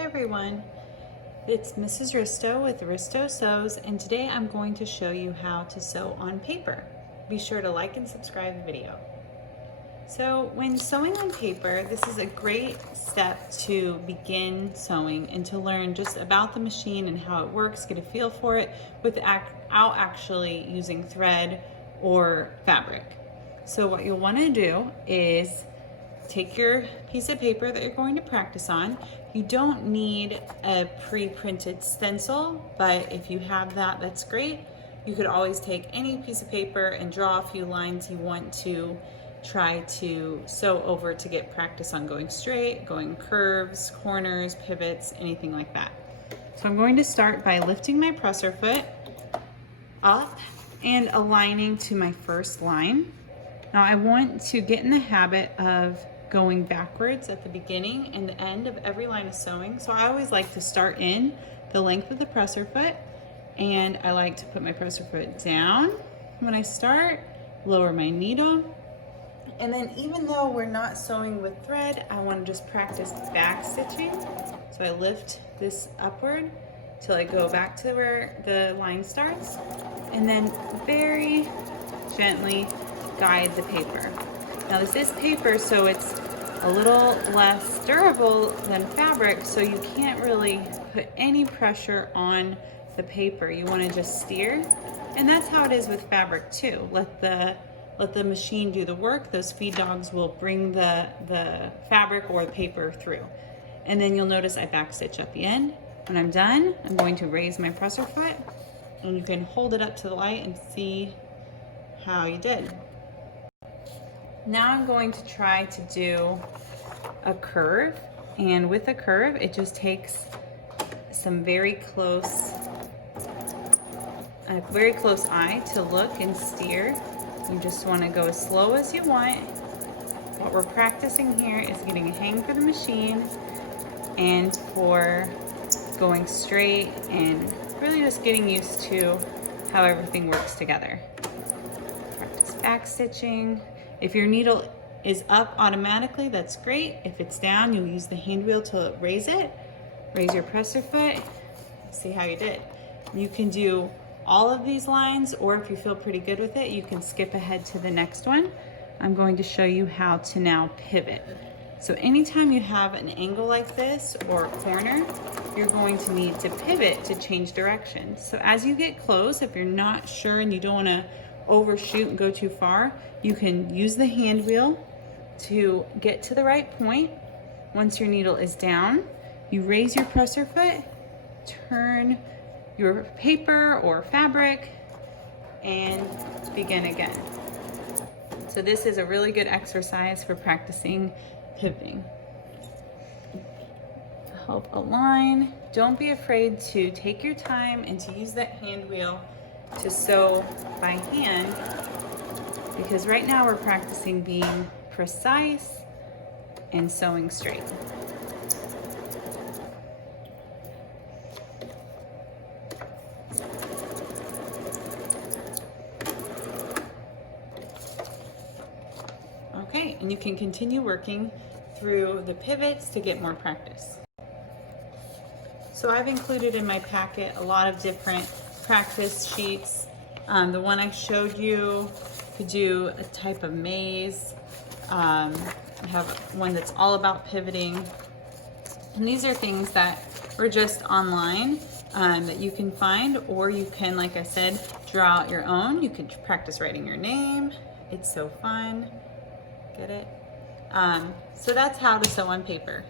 Hi everyone, it's Mrs. Risto with Risto Sews, and today I'm going to show you how to sew on paper. Be sure to like and subscribe the video. So when sewing on paper, this is a great step to begin sewing and to learn just about the machine and how it works, get a feel for it without actually using thread or fabric. So what you'll want to do is take your piece of paper that you're going to practice on. You don't need a pre-printed stencil, but if you have that, that's great. You could always take any piece of paper and draw a few lines you want to try to sew over to get practice on going straight, going curves, corners, pivots, anything like that. So I'm going to start by lifting my presser foot up and aligning to my first line. Now I want to get in the habit of going backwards at the beginning and the end of every line of sewing. So I always like to start in the length of the presser foot, and I like to put my presser foot down when I start, lower my needle, and then even though we're not sewing with thread, I want to just practice back stitching. So I lift this upward till I go back to where the line starts, and then very gently guide the paper. Now this is paper, so it's a little less durable than fabric, so you can't really put any pressure on the paper. You want to just steer, and that's how it is with fabric too. Let the machine do the work. Those feed dogs will bring the fabric or the paper through. And then you'll notice I back stitch at the end. When I'm done, I'm going to raise my presser foot, and you can hold it up to the light and see how you did. Now I'm going to try to do a curve, and with a curve it just takes some a very close eye to look and steer. You just want to go as slow as you want. What we're practicing here is getting a hang for the machine and for going straight, and really just getting used to how everything works together. Practice back stitching. If your needle is up automatically, that's great. If it's down, you'll use the hand wheel to raise it. Raise your presser foot. See how you did. You can do all of these lines, or if you feel pretty good with it, you can skip ahead to the next one. I'm going to show you how to now pivot. So anytime you have an angle like this or a corner, you're going to need to pivot to change direction. So as you get close, if you're not sure and you don't want to overshoot and go too far, you can use the hand wheel to get to the right point. Once your needle is down, you raise your presser foot, turn your paper or fabric, and begin again. So this is a really good exercise for practicing pivoting. To help align, don't be afraid to take your time and to use that hand wheel to sew by hand, because right now we're practicing being precise and sewing straight. Okay, and you can continue working through the pivots to get more practice. So I've included in my packet a lot of different practice sheets. The one I showed you could do a type of maze. I have one that's all about pivoting. And these are things that were just online that you can find, or you can, like I said, draw out your own. You can practice writing your name. It's so fun. Get it? So that's how to sew on paper.